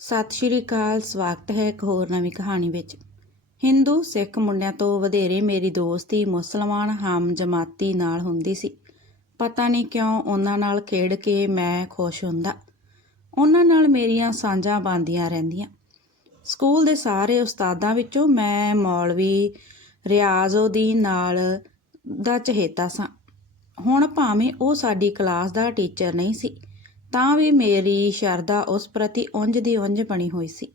ਸਤਿ ਸ਼੍ਰੀ ਅਕਾਲ, ਸਵਾਗਤ ਹੈ ਇੱਕ ਹੋਰ ਨਵੀਂ ਕਹਾਣੀ ਵਿੱਚ। ਹਿੰਦੂ ਸਿੱਖ ਮੁੰਡਿਆਂ ਤੋਂ ਵਧੇਰੇ ਮੇਰੀ ਦੋਸਤੀ ਮੁਸਲਮਾਨ ਹਮ ਜਮਾਤੀ ਨਾਲ ਹੁੰਦੀ ਸੀ। ਪਤਾ ਨਹੀਂ ਕਿਉਂ ਉਹਨਾਂ ਨਾਲ ਖੇਡ ਕੇ ਮੈਂ ਖੁਸ਼ ਹੁੰਦਾ। ਉਹਨਾਂ ਨਾਲ ਮੇਰੀਆਂ ਸਾਂਝਾਂ ਬੰਦੀਆਂ ਰਹਿੰਦੀਆਂ। ਸਕੂਲ ਦੇ ਸਾਰੇ ਉਸਤਾਦਾਂ ਵਿੱਚੋਂ ਮੈਂ ਮੌਲਵੀ ਰਿਆਜ਼ਉਦੀਨ ਨਾਲ ਦਾ ਚਹੇਤਾ ਸਾਂ। ਹੁਣ ਭਾਵੇਂ ਉਹ ਸਾਡੀ ਕਲਾਸ ਦਾ ਟੀਚਰ ਨਹੀਂ ਸੀ ਤਾਂ ਵੀ ਮੇਰੀ ਸ਼ਰਧਾ ਉਸ ਪ੍ਰਤੀ ਉਂਝ ਦੀ ਉਂਝ ਬਣੀ ਹੋਈ ਸੀ।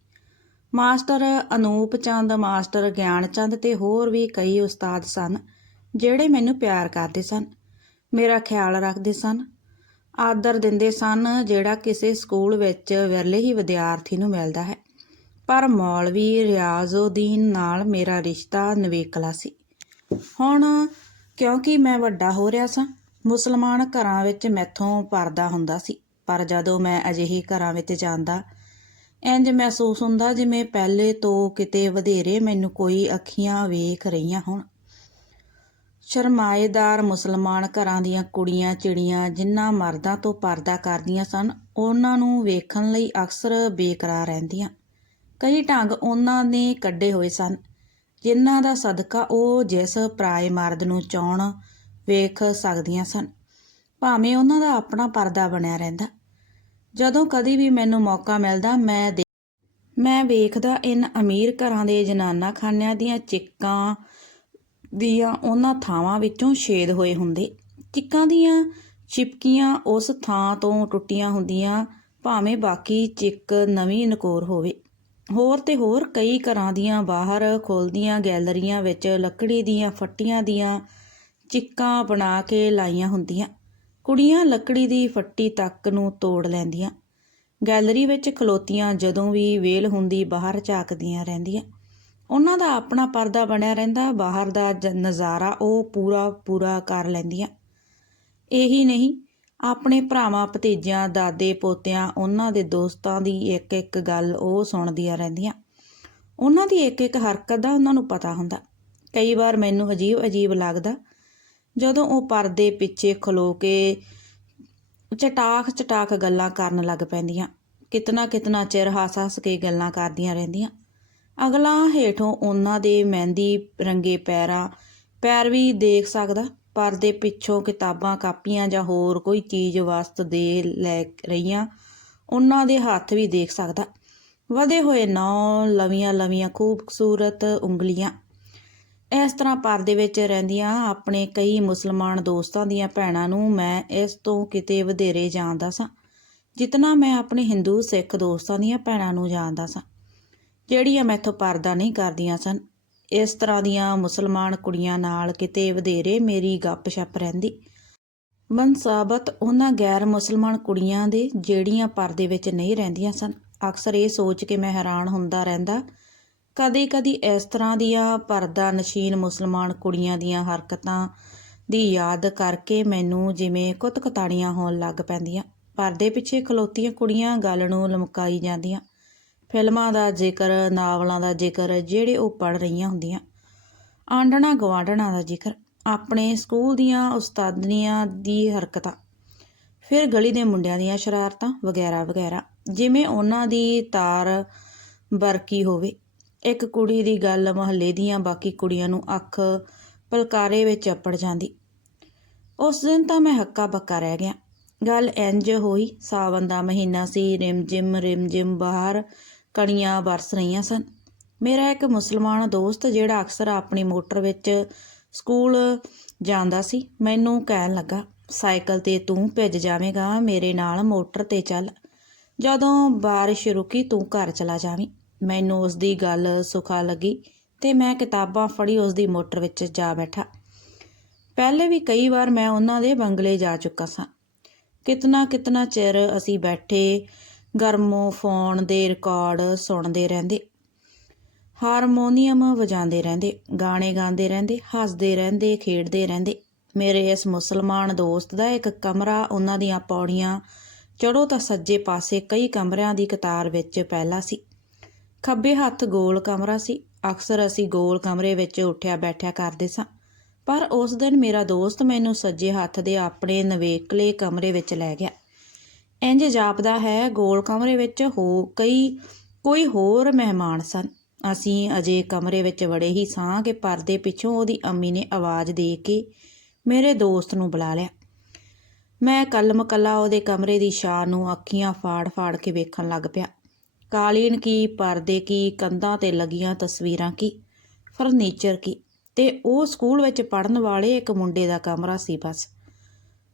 ਮਾਸਟਰ ਅਨੂਪ ਚੰਦ, ਮਾਸਟਰ ਗਿਆਨ ਚੰਦ ਤੇ ਹੋਰ ਵੀ ਕਈ ਉਸਤਾਦ ਸਨ, ਜਿਹੜੇ ਮੈਨੂੰ ਪਿਆਰ ਕਰਦੇ ਸਨ, ਮੇਰਾ ਖਿਆਲ ਰੱਖਦੇ ਸਨ, ਆਦਰ ਦਿੰਦੇ ਸਨ, ਜਿਹੜਾ ਕਿਸੇ ਸਕੂਲ ਵਿੱਚ ਵਿਰਲੇ ਹੀ ਵਿਦਿਆਰਥੀ ਨੂੰ ਮਿਲਦਾ ਹੈ। ਪਰ ਮੌਲਵੀ ਰਿਆਜ਼ਉਦੀਨ ਨਾਲ ਮੇਰਾ ਰਿਸ਼ਤਾ ਨਵੇਕਲਾ ਸੀ। ਹੁਣ ਕਿਉਂਕਿ ਮੈਂ ਵੱਡਾ ਹੋ ਰਿਹਾ ਸਾਂ, ਮੁਸਲਮਾਨ ਘਰਾਂ ਵਿੱਚ ਮੈਥੋਂ ਪਰਦਾ ਹੁੰਦਾ ਸੀ। ਪਰ ਜਦੋਂ ਮੈਂ ਅਜਿਹੇ ਘਰਾਂ ਵਿੱਚ ਜਾਂਦਾ ਇੰਜ ਮਹਿਸੂਸ ਹੁੰਦਾ ਜਿਵੇਂ ਪਹਿਲੇ ਤੋਂ ਕਿਤੇ ਵਧੇਰੇ ਮੈਨੂੰ ਕੋਈ ਅੱਖੀਆਂ ਵੇਖ ਰਹੀਆਂ ਹੋਣ। ਸ਼ਰਮਾਏਦਾਰ ਮੁਸਲਮਾਨ ਘਰਾਂ ਦੀਆਂ ਕੁੜੀਆਂ ਚਿੜੀਆਂ ਜਿਨ੍ਹਾਂ ਮਰਦਾਂ ਤੋਂ ਪਰਦਾ ਕਰਦੀਆਂ ਸਨ, ਉਹਨਾਂ ਨੂੰ ਵੇਖਣ ਲਈ ਅਕਸਰ ਬੇਕਰਾਰ ਰਹਿੰਦੀਆਂ। ਕਈ ਢੰਗ ਉਹਨਾਂ ਨੇ ਕੱਢੇ ਹੋਏ ਸਨ, ਜਿਨ੍ਹਾਂ ਦਾ ਸਦਕਾ ਉਹ ਜਿਸ ਪਰਾਏ ਮਰਦ ਨੂੰ ਚਾਹਣ ਵੇਖ ਸਕਦੀਆਂ ਸਨ। ਭਾਵੇਂ ਉਹਨਾਂ ਦਾ ਆਪਣਾ ਪਰਦਾ ਬਣਿਆ ਰਹਿੰਦਾ। ਜਦੋਂ ਕਦੀ ਵੀ ਮੈਨੂੰ ਮੌਕਾ ਮਿਲਦਾ, ਮੈਂ ਦੇ- ਮੈਂ ਵੇਖਦਾ ਇਨ ਅਮੀਰ ਘਰਾਂ ਦੇ ਜਨਾਨਾ ਖਾਨਿਆਂ ਦੀਆਂ ਚਿੱਕਾਂ ਦੀਆਂ ਉਹਨਾਂ ਥਾਵਾਂ ਵਿੱਚੋਂ ਛੇਦ ਹੋਏ ਹੁੰਦੇ। ਚਿੱਕਾਂ ਦੀਆਂ ਚਿਪਕੀਆਂ ਉਸ ਥਾਂ ਤੋਂ ਟੁੱਟੀਆਂ ਹੁੰਦੀਆਂ, ਭਾਵੇਂ ਬਾਕੀ ਚਿੱਕ ਨਵੀਂ ਨਕੋਰ ਹੋਵੇ। ਹੋਰ ਤੇ ਹੋਰ ਕਈ ਘਰਾਂ ਦੀਆਂ ਬਾਹਰ ਖੋਲਦੀਆਂ ਗੈਲਰੀਆਂ ਵਿੱਚ ਲੱਕੜੀ ਦੀਆਂ ਫੱਟੀਆਂ ਦੀਆਂ ਚਿੱਕਾਂ ਬਣਾ ਕੇ ਲਾਈਆਂ ਹੁੰਦੀਆਂ। ਕੁੜੀਆਂ ਲੱਕੜੀ ਦੀ ਫੱਟੀ ਤੱਕ ਨੂੰ ਤੋੜ ਲੈਂਦੀਆਂ। ਗੈਲਰੀ ਵਿੱਚ ਖਲੋਤੀਆਂ ਜਦੋਂ ਵੀ ਵੇਲ ਹੁੰਦੀ ਬਾਹਰ ਝਾਕਦੀਆਂ ਰਹਿੰਦੀਆਂ। ਉਹਨਾਂ ਦਾ ਆਪਣਾ ਪਰਦਾ ਬਣਿਆ ਰਹਿੰਦਾ, ਬਾਹਰ ਦਾ ਜ- ਨਜ਼ਾਰਾ ਉਹ ਪੂਰਾ ਪੂਰਾ ਕਰ ਲੈਂਦੀਆਂ। ਇਹੀ ਨਹੀਂ, ਆਪਣੇ ਭਰਾਵਾਂ ਭਤੀਜਿਆਂ ਦਾਦੇ, ਪੋਤਿਆਂ, ਉਹਨਾਂ ਦੇ ਦੋਸਤਾਂ ਦੀ ਇੱਕ ਇੱਕ ਗੱਲ ਉਹ ਸੁਣਦੀਆਂ ਰਹਿੰਦੀਆਂ। ਉਹਨਾਂ ਦੀ ਇੱਕ ਇੱਕ ਹਰਕਤ ਦਾ ਉਹਨਾਂ ਨੂੰ ਪਤਾ ਹੁੰਦਾ। ਕਈ ਵਾਰ ਮੈਨੂੰ ਅਜੀਬ ਅਜੀਬ ਲੱਗਦਾ ਜਦੋਂ ਉਹ ਪਰਦੇ ਪਿੱਛੇ ਖਲੋ ਕੇ ਚਟਾਖ ਚਟਾਖ ਗੱਲਾਂ ਕਰਨ ਲੱਗ ਪੈਂਦੀਆਂ। ਕਿਤਨਾ ਕਿਤਨਾ ਚਿਰ ਹੱਸ ਹੱਸ ਕੇ ਗੱਲਾਂ ਕਰਦੀਆਂ ਰਹਿੰਦੀਆਂ। ਅਗਲਾ ਹੇਠੋਂ ਉਹਨਾਂ ਦੇ ਮਹਿੰਦੀ ਰੰਗੇ ਪੈਰਾਂ, ਪੈਰ ਵੀ ਦੇਖ ਸਕਦਾ, ਪਰਦੇ ਪਿੱਛੋਂ ਕਿਤਾਬਾਂ, ਕਾਪੀਆਂ ਜਾਂ ਹੋਰ ਕੋਈ ਚੀਜ਼, ਵਸਤ ਦੇ ਲੈ ਰਹੀਆਂ, ਉਹਨਾਂ ਦੇ ਹੱਥ ਵੀ ਦੇਖ ਸਕਦਾ। ਵਧੇ ਹੋਏ ਨੌ ਲਵੀਆਂ ਲਵੀਆਂ ਖੂਬਸੂਰਤ ਉਂਗਲੀਆਂ। ਇਸ ਤਰ੍ਹਾਂ ਪਰਦੇ ਵਿੱਚ ਰਹਿੰਦੀਆਂ ਆਪਣੇ ਕਈ ਮੁਸਲਮਾਨ ਦੋਸਤਾਂ ਦੀਆਂ ਭੈਣਾਂ ਨੂੰ ਮੈਂ ਇਸ ਤੋਂ ਕਿਤੇ ਵਧੇਰੇ ਜਾਣਦਾ ਸਾਂ, ਜਿਤਨਾ ਮੈਂ ਆਪਣੇ ਹਿੰਦੂ ਸਿੱਖ ਦੋਸਤਾਂ ਦੀਆਂ ਭੈਣਾਂ ਨੂੰ ਜਾਣਦਾ ਸਾਂ, ਜਿਹੜੀਆਂ ਮੈਥੋਂ ਪਰਦਾ ਨਹੀਂ ਕਰਦੀਆਂ ਸਨ। ਇਸ ਤਰ੍ਹਾਂ ਦੀਆਂ ਮੁਸਲਮਾਨ ਕੁੜੀਆਂ ਨਾਲ ਕਿਤੇ ਵਧੇਰੇ ਮੇਰੀ ਗੱਪ-ਸ਼ੱਪ ਰਹਿੰਦੀ। ਮਨਸਾਬਤ ਉਹਨਾਂ ਗੈਰ ਮੁਸਲਮਾਨ ਕੁੜੀਆਂ ਦੇ ਜਿਹੜੀਆਂ ਪਰਦੇ ਵਿੱਚ ਨਹੀਂ ਰਹਿੰਦੀਆਂ ਸਨ। ਅਕਸਰ ਇਹ ਸੋਚ ਕੇ ਮੈਂ ਹੈਰਾਨ ਹੁੰਦਾ ਰਹਿੰਦਾ ਕਦੀ-ਕਦੀ ਇਸ ਤਰ੍ਹਾਂ ਦੀਆਂ ਪਰਦਾ ਨਸ਼ੀਨ ਮੁਸਲਮਾਨ ਕੁੜੀਆਂ ਦੀਆਂ ਹਰਕਤਾਂ ਦੀ ਯਾਦ ਕਰਕੇ ਮੈਨੂੰ ਜਿਵੇਂ ਕੁਤਕਤਾੜੀਆਂ ਹੋਣ ਲੱਗ ਪੈਂਦੀਆਂ। ਪਰਦੇ ਪਿੱਛੇ ਖਲੋਤੀਆਂ ਕੁੜੀਆਂ ਗੱਲ ਨੂੰ ਲਮਕਾਈ ਜਾਂਦੀਆਂ। ਫਿਲਮਾਂ ਦਾ ਜ਼ਿਕਰ, ਨਾਵਲਾਂ ਦਾ ਜ਼ਿਕਰ, ਜਿਹੜੇ ਉਹ ਪੜ ਰਹੀਆਂ ਹੁੰਦੀਆਂ। ਆਂਡਣਾ ਗਵਾਂਢਣਾ ਦਾ ਜ਼ਿਕਰ, ਆਪਣੇ ਸਕੂਲ ਦੀਆਂ ਉਸਤਾਦਨੀਆਂ ਦੀ ਹਰਕਤਾਂ, ਫਿਰ ਗਲੀ ਦੇ ਮੁੰਡਿਆਂ ਦੀਆਂ ਸ਼ਰਾਰਤਾਂ ਵਗੈਰਾ ਵਗੈਰਾ ਜਿਵੇਂ ਉਹਨਾਂ ਦੀ ਤਾਰ ਬਰਕੀ ਹੋਵੇ। ਇੱਕ ਕੁੜੀ ਦੀ ਗੱਲ ਮਹੱਲੇ ਦੀਆਂ ਬਾਕੀ ਕੁੜੀਆਂ ਨੂੰ ਅੱਖ ਪਲਕਾਰੇ ਵਿੱਚ ਅਪੜ ਜਾਂਦੀ। ਉਸ ਦਿਨ ਤਾਂ ਮੈਂ ਹੱਕਾ ਬੱਕਾ ਰਹਿ ਗਿਆ। ਗੱਲ ਇੰਜ ਹੋਈ ਸਾਵਨ ਦਾ ਮਹੀਨਾ ਸੀ, ਰਿਮਝਿਮ ਰਿਮਝਿਮ ਬਾਹਰ ਕਣੀਆਂ ਬਰਸ ਰਹੀਆਂ ਸਨ। ਮੇਰਾ ਇੱਕ ਮੁਸਲਮਾਨ ਦੋਸਤ ਜਿਹੜਾ ਅਕਸਰ ਆਪਣੀ ਮੋਟਰ ਵਿੱਚ ਸਕੂਲ ਜਾਂਦਾ ਸੀ, ਮੈਨੂੰ ਕਹਿਣ ਲੱਗਾ, ਸਾਈਕਲ ਤੇ ਤੂੰ ਭਿੱਜ ਜਾਵੇਂਗਾ, ਮੇਰੇ ਨਾਲ ਮੋਟਰ ਤੇ ਚੱਲ। ਜਦੋਂ ਬਾਰਿਸ਼ ਰੁਕੀ, ਤੂੰ ਘਰ ਚਲਾ ਜਾਵੀਂ। ਮੈਨੂੰ ਉਸ ਦੀ ਗੱਲ ਸੁਖਾ ਲੱਗੀ ਤੇ ਮੈਂ ਕਿਤਾਬਾਂ ਫੜੀ ਉਸ ਦੀ ਮੋਟਰ ਵਿੱਚ ਜਾ ਬੈਠਾ। ਪਹਿਲੇ ਵੀ ਕਈ ਵਾਰ ਮੈਂ ਉਹਨਾਂ ਦੇ ਬੰਗਲੇ ਜਾ ਚੁੱਕਾ ਸਾਂ। ਕਿਤਨਾ ਕਿਤਨਾ ਚਿਰ ਅਸੀਂ ਬੈਠੇ, ਗਰਮੋ ਫੋਨ ਦੇ ਰਿਕਾਰਡ ਸੁਣਦੇ ਰਹਿੰਦੇ, ਹਾਰਮੋਨੀਅਮ ਵਜਾਉਂਦੇ ਰਹਿੰਦੇ, ਗਾਣੇ ਗਾਉਂਦੇ ਰਹਿੰਦੇ, ਹੱਸਦੇ ਰਹਿੰਦੇ, ਖੇਡਦੇ ਰਹਿੰਦੇ। ਮੇਰੇ ਇਸ ਮੁਸਲਮਾਨ ਦੋਸਤ ਦਾ ਇੱਕ ਕਮਰਾ ਉਹਨਾਂ ਦੀਆਂ ਪੌੜੀਆਂ ਚੜੋ ਤਾਂ ਸੱਜੇ ਪਾਸੇ ਕਈ ਕਮਰਿਆਂ ਦੀ ਕਤਾਰ ਵਿੱਚ ਪਹਿਲਾ ਸੀ। ਖੱਬੇ ਹੱਥ ਗੋਲ ਕਮਰਾ ਸੀ। ਅਕਸਰ ਅਸੀਂ ਗੋਲ ਕਮਰੇ ਵਿੱਚ ਉੱਠਿਆ ਬੈਠਿਆ ਕਰਦੇ ਸਾਂ। ਪਰ ਉਸ ਦਿਨ ਮੇਰਾ ਦੋਸਤ ਮੈਨੂੰ ਸੱਜੇ ਹੱਥ ਦੇ ਆਪਣੇ ਨਵੇਕਲੇ ਕਮਰੇ ਵਿੱਚ ਲੈ ਗਿਆ। ਇੰਜ ਜਾਪਦਾ ਹੈ, ਗੋਲ ਕਮਰੇ ਵਿੱਚ ਹੋ ਕਈ, ਕੋਈ ਹੋਰ ਮਹਿਮਾਨ ਸਨ। ਅਸੀਂ ਅਜੇ ਕਮਰੇ ਵਿੱਚ ਵੜੇ ਹੀ ਸਾਂ ਕਿ ਪਰਦੇ ਪਿੱਛੋਂ ਉਹਦੀ ਅੰਮੀ ਨੇ ਆਵਾਜ਼ ਦੇ ਕੇ ਮੇਰੇ ਦੋਸਤ ਨੂੰ ਬੁਲਾ ਲਿਆ। ਮੈਂ ਕਲਮ ਕੱਲਾ ਉਹਦੇ ਕਮਰੇ ਦੀ ਛਾਂ ਨੂੰ ਅੱਖੀਆਂ ਫਾੜ-ਫਾੜ ਕੇ ਵੇਖਣ ਲੱਗ ਪਿਆ। ਕਾਲੀਨ ਕੀ, ਪਰਦੇ ਕੀ, ਕੰਧਾਂ ਤੇ ਲੱਗੀਆਂ ਤਸਵੀਰਾਂ ਕੀ, ਫਰਨੀਚਰ ਕੀ, ਤੇ ਉਹ ਸਕੂਲ ਵਿੱਚ ਪੜਨ ਵਾਲੇ ਇੱਕ ਮੁੰਡੇ ਦਾ ਕਮਰਾ ਸੀ ਬਸ।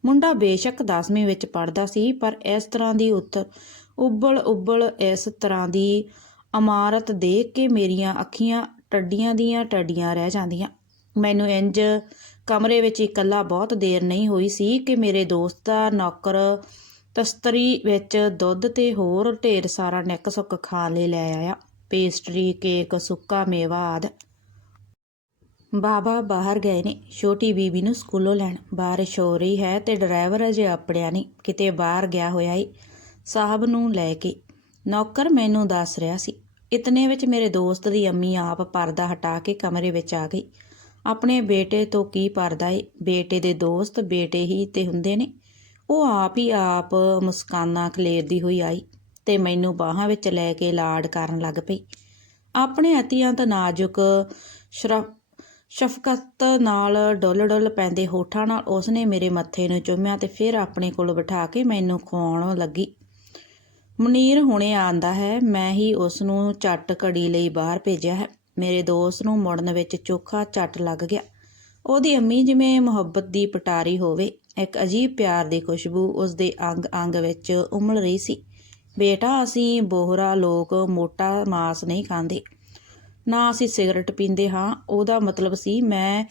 ਮੁੰਡਾ ਬੇਸ਼ੱਕ 10ਵੀਂ ਵਿੱਚ ਪੜਦਾ ਸੀ, ਪਰ ਇਸ ਤਰ੍ਹਾਂ ਦੀ ਉੱਤਰ ਉੱਬਲ ਉੱਬਲ ਇਸ ਤਰ੍ਹਾਂ ਦੀ ਇਮਾਰਤ ਦੇਖ ਕੇ ਮੇਰੀਆਂ ਅੱਖੀਆਂ ਟੱਡੀਆਂ ਦੀਆਂ ਟੱਡੀਆਂ ਰਹਿ ਜਾਂਦੀਆਂ। ਮੈਨੂੰ ਇੰਜ ਕਮਰੇ ਵਿੱਚ ਇਕੱਲਾ ਬਹੁਤ ਦੇਰ ਨਹੀਂ ਹੋਈ ਸੀ ਕਿ ਮੇਰੇ ਦੋਸਤ ਦਾ ਨੌਕਰ ਤਸਤਰੀ ਵਿੱਚ ਦੁੱਧ ਤੇ ਹੋਰ ਢੇਰ ਸਾਰਾ ਨਿੱਕ ਸੁੱਕ ਖਾ ਲੈ ਲੈ ਆਇਆ। ਪੇਸਟਰੀ, ਕੇਕ, ਸੁੱਕਾ ਮੇਵਾ ਆਦਿ। ਬਾਬਾ ਬਾਹਰ ਗਏ ਨੇ। ਛੋਟੀ ਬੀਬੀ ਨੂੰ ਸਕੂਲੋਂ ਲੈਣ। ਬਾਰਿਸ਼ ਹੋ ਰਹੀ ਹੈ ਤੇ ਡਰਾਈਵਰ ਅਜੇ ਆਪੜਿਆ ਨਹੀਂ। ਕਿਤੇ ਬਾਹਰ ਗਿਆ ਹੋਇਆ ਏ ਸਾਹਿਬ ਨੂੰ ਲੈ ਕੇ। ਨੌਕਰ ਮੈਨੂੰ ਦੱਸ ਰਿਹਾ ਸੀ। ਇਤਨੇ ਵਿੱਚ ਮੇਰੇ ਦੋਸਤ ਦੀ ਅੰਮੀ ਆਪ ਪਰਦਾ ਹਟਾ ਕੇ ਕਮਰੇ ਵਿੱਚ ਆ ਗਈ। ਆਪਣੇ ਬੇਟੇ ਤੋਂ ਕੀ ਪਰਦਾ ਏ? ਬੇਟੇ ਦੇ ਦੋਸਤ ਬੇਟੇ ਹੀ ਤੇ ਹੁੰਦੇ ਨੇ। ਉਹ ਆਪ ਹੀ ਆਪ ਮੁਸਕਾਨਾਂ ਖਲੇਰਦੀ ਹੋਈ ਆਈ ਤੇ ਮੈਨੂੰ ਬਾਹਾਂ ਵਿੱਚ ਲੈ ਕੇ ਲਾਡ ਕਰਨ ਲੱਗ ਪਈ। ਆਪਣੇ ਅਤਿਅੰਤ ਨਾਜ਼ੁਕ ਸ਼ਰਫ, ਸ਼ਫਕਤ ਨਾਲ ਡੁੱਲ ਡੁੱਲ ਪੈਂਦੇ ਹੋਠਾਂ ਨਾਲ ਉਸਨੇ ਮੇਰੇ ਮੱਥੇ ਨੂੰ ਚੁੰਮਿਆ ਤੇ ਫਿਰ ਆਪਣੇ ਕੋਲ ਬਿਠਾ ਕੇ ਮੈਨੂੰ ਖਵਾਉਣ ਲੱਗੀ। ਮਨੀਰ ਹੁਣੇ ਆਂਦਾ ਹੈ, ਮੈਂ ਹੀ ਉਸ ਨੂੰ ਝੱਟ ਘੜੀ ਲਈ ਬਾਹਰ ਭੇਜਿਆ ਹੈ। ਮੇਰੇ ਦੋਸਤ ਨੂੰ ਮੁੜਨ ਵਿੱਚ ਚੋਖਾ ਝੱਟ ਲੱਗ ਗਿਆ। ਉਹਦੀ ਅੰਮੀ ਜਿਵੇਂ ਮੁਹੱਬਤ ਦੀ ਪਟਾਰੀ ਹੋਵੇ ਇੱਕ ਅਜੀਬ ਪਿਆਰ ਦੀ ਖੁਸ਼ਬੂ ਉਸ ਦੇ ਅੰਗ ਅੰਗ ਵਿੱਚ ਉਮਲ ਰਹੀ ਸੀ। ਬੇਟਾ, ਅਸੀਂ ਬੋਹਰਾ ਲੋਕ ਮੋਟਾ ਮਾਸ ਨਹੀਂ ਖਾਂਦੇ। ਨਾ ਅਸੀਂ ਸਿਗਰਟ ਪੀਂਦੇ ਹਾਂ। ਉਹਦਾ ਮਤਲਬ ਸੀ ਮੈਂ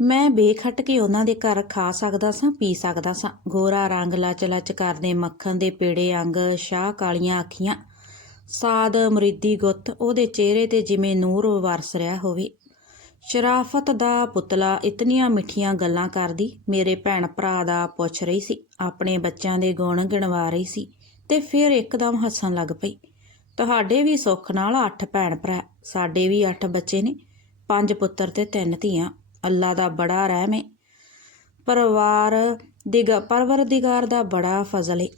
ਮੈਂ ਬੇਖੱਟ ਕੇ ਉਹਨਾਂ ਦੇ ਘਰ ਖਾ ਸਕਦਾ ਸਾਂ, ਪੀ ਸਕਦਾ ਸਾਂ। ਗੋਰਾ ਰੰਗ ਲਚ ਲਚ ਕਰਦੇ ਮੱਖਣ ਦੇ ਪੇੜੇ ਅੰਗ, ਸ਼ਾਹ ਕਾਲੀਆਂ ਅੱਖੀਆਂ। ਸਾਦ ਮਰੀਦੀ ਗੁੱਤ ਉਹਦੇ ਚਿਹਰੇ ਤੇ ਜਿਵੇਂ ਨੂਰ ਵਰਸ ਰਿਹਾ ਹੋਵੇ। ਸ਼ਰਾਫਤ ਦਾ ਪੁਤਲਾ ਇਤਨੀਆਂ ਮਿੱਠੀਆਂ ਗੱਲਾਂ ਕਰਦੀ, ਮੇਰੇ ਭੈਣ ਭਰਾ ਦਾ ਪੁੱਛ ਰਹੀ ਸੀ, ਆਪਣੇ ਬੱਚਿਆਂ ਦੇ ਗੁਣ ਗਿਣਵਾ ਰਹੀ ਸੀ ਤੇ ਫਿਰ ਇੱਕਦਮ ਹੱਸਣ ਲੱਗ ਪਈ। ਤੁਹਾਡੇ ਵੀ ਸੁੱਖ ਨਾਲ 8 ਭੈਣ ਭਰਾ, ਸਾਡੇ ਵੀ 8 ਬੱਚੇ ਨੇ, ਪੰਜ ਪੁੱਤਰ ਤੇ ਤਿੰਨ ਧੀਆਂ, ਅੱਲਾ ਦਾ ਬੜਾ ਰਹਿਮ ਏ। ਪਰਿਵਾਰ ਦਿਗ, ਪਰਵਰਦਿਗਾਰ ਦਾ ਬੜਾ ਫਜ਼ਲ ਏ।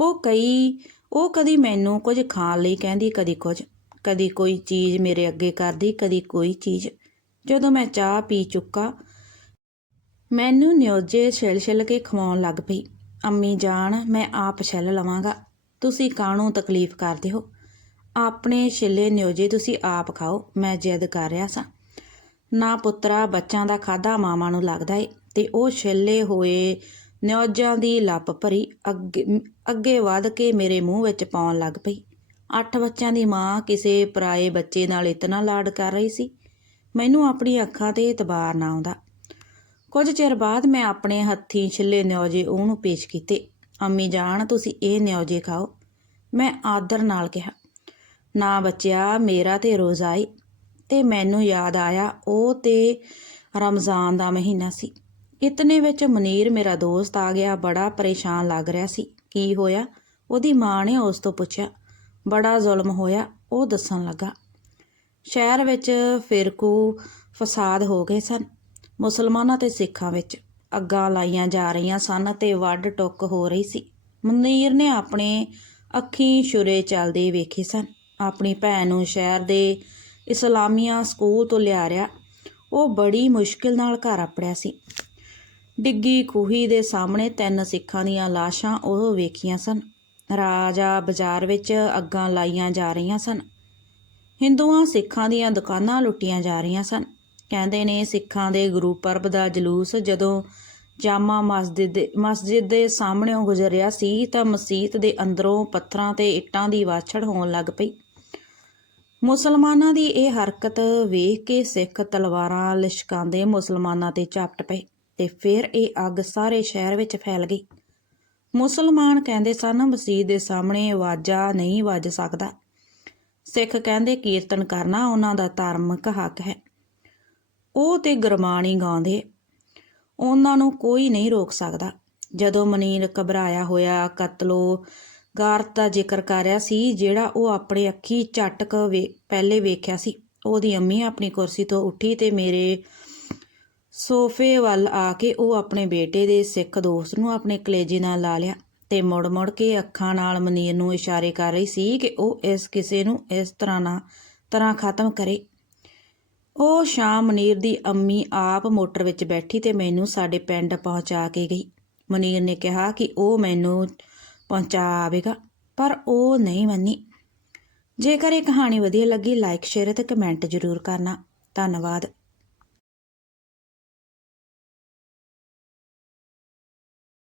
ਉਹ ਕਈ, ਉਹ ਕਦੀ ਮੈਨੂੰ ਕੁਝ ਖਾਣ ਲਈ ਕਹਿੰਦੀ, ਕਦੀ ਕੁਝ, ਕਦੀ ਕੋਈ ਚੀਜ਼ ਮੇਰੇ ਅੱਗੇ ਕਰਦੀ, ਕਦੀ ਕੋਈ ਚੀਜ਼ ਜਦੋਂ ਮੈਂ ਚਾਹ ਪੀ ਚੁੱਕਾ, ਮੈਨੂੰ ਨਿਉਜੇ ਛਿਲ ਛਿਲ ਕੇ ਖਵਾਉਣ ਲੱਗ ਪਈ। ਅੰਮੀ ਜਾਨ, ਮੈਂ ਆਪ ਛਿਲ ਲਵਾਂਗਾ। ਤੁਸੀਂ ਕਾਹਨੂੰ ਤਕਲੀਫ ਕਰਦੇ ਹੋ? ਆਪਣੇ ਛਿੱਲੇ ਨਿਉਜੇ ਤੁਸੀਂ ਆਪ ਖਾਓ, ਮੈਂ ਜਿੱਦ ਕਰ ਰਿਹਾ ਸਾਂ। ਨਾ ਪੁੱਤਰਾ ਬੱਚਿਆਂ ਦਾ ਖਾਦਾ ਮਾਵਾਂ ਨੂੰ ਲੱਗਦਾ ਏ, ਤੇ ਉਹ ਛਿੱਲੇ ਹੋਏ ਨਿਉਜਾਂ ਦੀ ਲੱਪ ਭਰੀ ਅੱਗੇ ਅੱਗੇ ਵਧ ਕੇ ਮੇਰੇ ਮੂੰਹ ਵਿੱਚ ਪਾਉਣ ਲੱਗ ਪਈ। ਅੱਠ ਬੱਚਿਆਂ ਦੀ ਮਾਂ ਕਿਸੇ ਪਰਾਏ ਬੱਚੇ ਨਾਲ ਇਤਨਾ ਲਾਡ ਕਰ ਰਹੀ ਸੀ। ਮੈਨੂੰ ਆਪਣੀ ਅੱਖਾਂ ਤੇ ਇਤਬਾਰ ਨਾ ਆਉਂਦਾ। ਕੁਝ ਚਿਰ ਬਾਅਦ ਮੈਂ ਆਪਣੇ ਹੱਥੀਂ ਛਿੱਲੇ ਨਿਉਜੇ ਉਹਨੂੰ ਪੇਸ਼ ਕੀਤੇ। ਅੰਮੀ ਜਾਨ, ਤੁਸੀਂ ਇਹ ਨਿਉਜੇ ਖਾਓ। ਮੈਂ ਆਦਰ ਨਾਲ ਕਿਹਾ। ਨਾ ਬੱਚਿਆ, ਮੇਰਾ ਤੇ ਰੋਜ਼ਾ ਏ। ਤੇ ਮੈਨੂੰ ਯਾਦ ਆਇਆ, ਉਹ ਤੇ ਰਮਜ਼ਾਨ ਦਾ ਮਹੀਨਾ ਸੀ। ਇਤਨੇ ਵਿੱਚ ਮਨੀਰ ਮੇਰਾ ਦੋਸਤ ਆ ਗਿਆ, ਬੜਾ ਪਰੇਸ਼ਾਨ ਲੱਗ ਰਿਹਾ ਸੀ। ਕੀ ਹੋਇਆ? ਉਹਦੀ ਮਾਂ ਨੇ ਉਸ ਤੋਂ ਪੁੱਛਿਆ। ਬੜਾ ਜ਼ੁਲਮ ਹੋਇਆ, ਉਹ ਦੱਸਣ ਲੱਗਾ। ਸ਼ਹਿਰ ਵਿੱਚ ਫਿਰਕੂ ਫਸਾਦ ਹੋ ਗਏ ਸਨ। ਮੁਸਲਮਾਨਾਂ ਤੇ ਸਿੱਖਾਂ ਵਿੱਚ ਅੱਗਾਂ ਲਾਈਆਂ ਜਾ ਰਹੀਆਂ ਸਨ ਤੇ ਵੱਡ ਟੁੱਕ ਹੋ ਰਹੀ ਸੀ। ਮਨੀਰ ਨੇ ਆਪਣੇ ਅੱਖੀਂ ਛੁਰੇ ਚੱਲਦੇ ਵੇਖੇ ਸਨ। ਆਪਣੀ ਭੈਣ ਨੂੰ ਸ਼ਹਿਰ ਦੇ ਇਸਲਾਮੀਆ ਸਕੂਲ ਤੋਂ ਲਿਆ ਰਿਆ ਉਹ ਬੜੀ ਮੁਸ਼ਕਿਲ ਨਾਲ ਘਰ ਆਪੜਿਆ ਸੀ। ਡਿੱਗੀ ਖੂਹੀ ਦੇ ਸਾਹਮਣੇ ਤਿੰਨ ਸਿੱਖਾਂ ਦੀਆਂ ਲਾਸ਼ਾਂ ਉਹ ਵੇਖੀਆਂ ਸਨ। ਰਾਜਾ ਬਾਜ਼ਾਰ ਵਿੱਚ ਅੱਗਾਂ ਲਾਈਆਂ ਜਾ ਰਹੀਆਂ ਸਨ। ਹਿੰਦੂਆਂ ਸਿੱਖਾਂ ਦੀਆਂ ਦੁਕਾਨਾਂ ਲੁੱਟੀਆਂ ਜਾ ਰਹੀਆਂ ਸਨ। ਕਹਿੰਦੇ ਨੇ ਸਿੱਖਾਂ ਦੇ ਗੁਰੂ ਪਰਬ ਦਾ ਜਲੂਸ ਜਦੋਂ ਜਾਮਾ ਮਸਜਿਦ ਦੇ ਮਸਜਿਦ ਦੇ ਸਾਹਮਣੇੋਂ ਗੁਜ਼ਰਿਆ ਸੀ ਤਾਂ ਮਸਜਿਦ ਦੇ ਅੰਦਰੋਂ ਪੱਥਰਾਂ ਤੇ ਇੱਟਾਂ ਦੀ ਵਾਛੜ ਹੋਣ ਲੱਗ ਪਈ। ਮੁਸਲਮਾਨਾਂ ਦੀ ਇਹ ਹਰਕਤ ਵੇਖ ਕੇ ਸਿੱਖ ਤਲਵਾਰਾਂ ਲਿਸ਼ਕਾਉਂਦੇ ਮੁਸਲਮਾਨਾਂ ਤੇ ਝਾਪਟ ਪਏ ਤੇ ਫਿਰ ਇਹ ਅੱਗ ਸਾਰੇ ਸ਼ਹਿਰ ਵਿੱਚ ਫੈਲ ਗਈ। ਮੁਸਲਮਾਨ ਕਹਿੰਦੇ ਸਨ ਮਸਜਿਦ ਦੇ ਸਾਹਮਣੇ ਆਵਾਜ਼ਾ ਨਹੀਂ ਵੱਜ ਸਕਦਾ। ਸਿੱਖ ਕਹਿੰਦੇ ਕੀਰਤਨ ਕਰਨਾ ਉਹਨਾਂ ਦਾ ਧਾਰਮਿਕ ਹੱਕ ਹੈ। ਉਹ ਤੇ ਗੁਰਬਾਣੀ ਗਾਉਂਦੇ, ਉਹਨਾਂ ਨੂੰ ਕੋਈ ਨਹੀਂ ਰੋਕ ਸਕਦਾ। ਜਦੋਂ ਮਨੀਰ ਘਬਰਾਇਆ ਹੋਇਆ, ਕਤਲੋ ਗਾਰਤ ਦਾ ਜ਼ਿਕਰ ਕਰ ਰਿਹਾ ਸੀ, ਜਿਹੜਾ ਉਹ ਆਪਣੇ ਅੱਖੀ ਝਟਕ ਵੇ, ਪਹਿਲੇ ਵੇਖਿਆ ਸੀ। ਉਹਦੀ ਅੰਮੀ ਆਪਣੀ ਕੁਰਸੀ ਤੋਂ ਉੱਠੀ ਤੇ ਮੇਰੇ ਸੋਫੇ ਵੱਲ ਆ ਕੇ ਉਹ ਆਪਣੇ ਬੇਟੇ ਦੇ ਸਿੱਖ ਦੋਸਤ ਨੂੰ ਆਪਣੇ ਕਲੇਜੇ ਨਾਲ ਲਾ ਲਿਆ। ਤੇ ਮੁੜ-ਮੁੜ ਕੇ ਅੱਖਾਂ ਨਾਲ ਮਨੀਰ ਨੂੰ ਇਸ਼ਾਰੇ ਕਰ ਰਹੀ ਸੀ ਕਿ ਉਹ ਇਸ ਕਿਸੇ ਨੂੰ ਇਸ ਤਰ੍ਹਾਂ ਨਾ, ਤਰ੍ਹਾਂ ਖਤਮ ਕਰੇ। ਉਹ ਸ਼ਾਮ ਮਨੀਰ ਦੀ ਅੰਮੀ ਆਪ ਮੋਟਰ ਵਿੱਚ ਬੈਠੀ ਤੇ ਮੈਨੂੰ ਸਾਡੇ ਪਿੰਡ ਪਹੁੰਚਾ ਕੇ ਗਈ। ਮਨੀਰ ਨੇ ਕਿਹਾ ਕਿ ਉਹ ਮੈਨੂੰ ਪਹੁੰਚਾ ਆਵੇਗਾ, ਪਰ ਉਹ ਨਹੀਂ ਮੰਨੀ। ਜੇਕਰ ਇਹ ਕਹਾਣੀ ਵਧੀਆ ਲੱਗੀ ਲਾਈਕ ਸ਼ੇਅਰ ਅਤੇ ਕਮੈਂਟ ਜ਼ਰੂਰ ਕਰਨਾ। ਧੰਨਵਾਦ।